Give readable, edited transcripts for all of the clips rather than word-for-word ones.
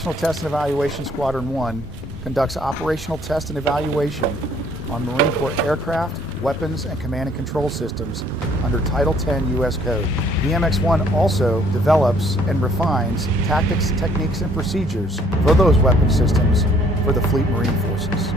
Operational Test and Evaluation Squadron 1 conducts operational test and evaluation on Marine Corps aircraft, weapons, and command and control systems under Title 10 U.S. Code. VMX-1 also develops and refines tactics, techniques, and procedures for those weapon systems for the Fleet Marine Forces.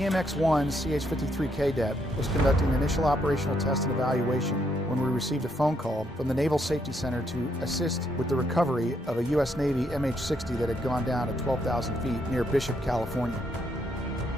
VMX-1 CH-53 KDET was conducting initial operational test and evaluation when we received a phone call from the Naval Safety Center to assist with the recovery of a U.S. Navy MH-60 that had gone down at 12,000 feet near Bishop, California.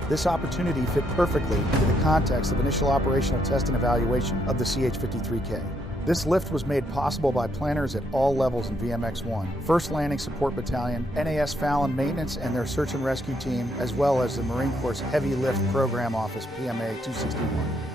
This opportunity fit perfectly into the context of initial operational test and evaluation of the CH-53K. This lift was made possible by planners at all levels in VMX-1, 1st Landing Support Battalion, NAS Fallon Maintenance and their Search and Rescue Team, as well as the Marine Corps Heavy Lift Program Office, PMA 261.